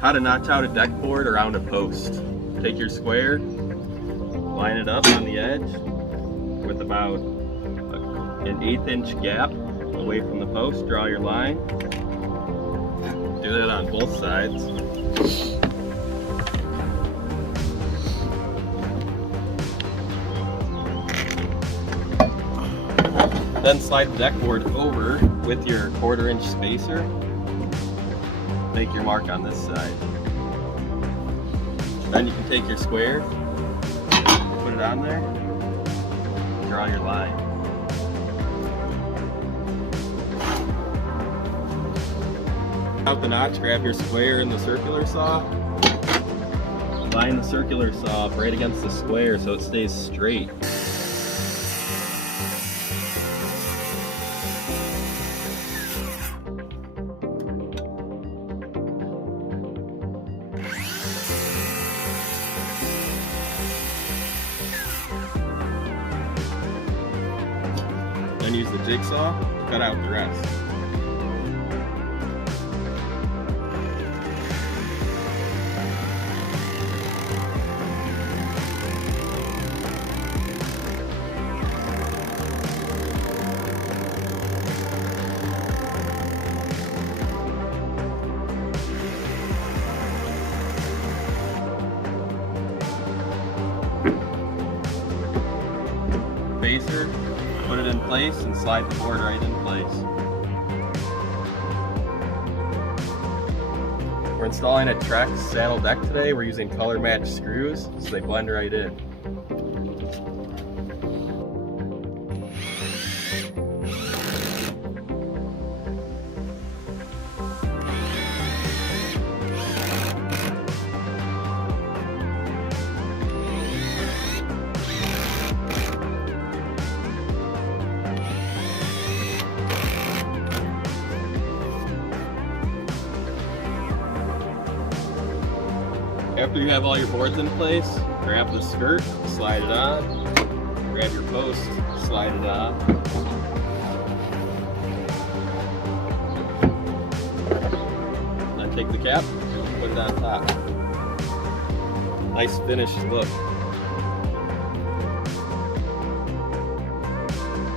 How to notch out a deck board around a post. Take your square, line it up on the edge with about an 1/8 inch gap away from the post. Draw your line. Do that on both sides. Then slide the deck board over with your 1/4 inch spacer. Make your mark on this side. Then you can take your square, put it on there, draw your line. Out the notch, grab your square and the circular saw. Line the circular saw up right against the square so it stays straight. Then use the jigsaw to cut out the rest. Spacer, put it in place and slide the board right in place. We're installing a Trex saddle deck today. We're using color match screws so they blend right in. After you have all your boards in place, grab the skirt, slide it on, grab your post, slide it on. Then take the cap, put it on top. Nice finished look.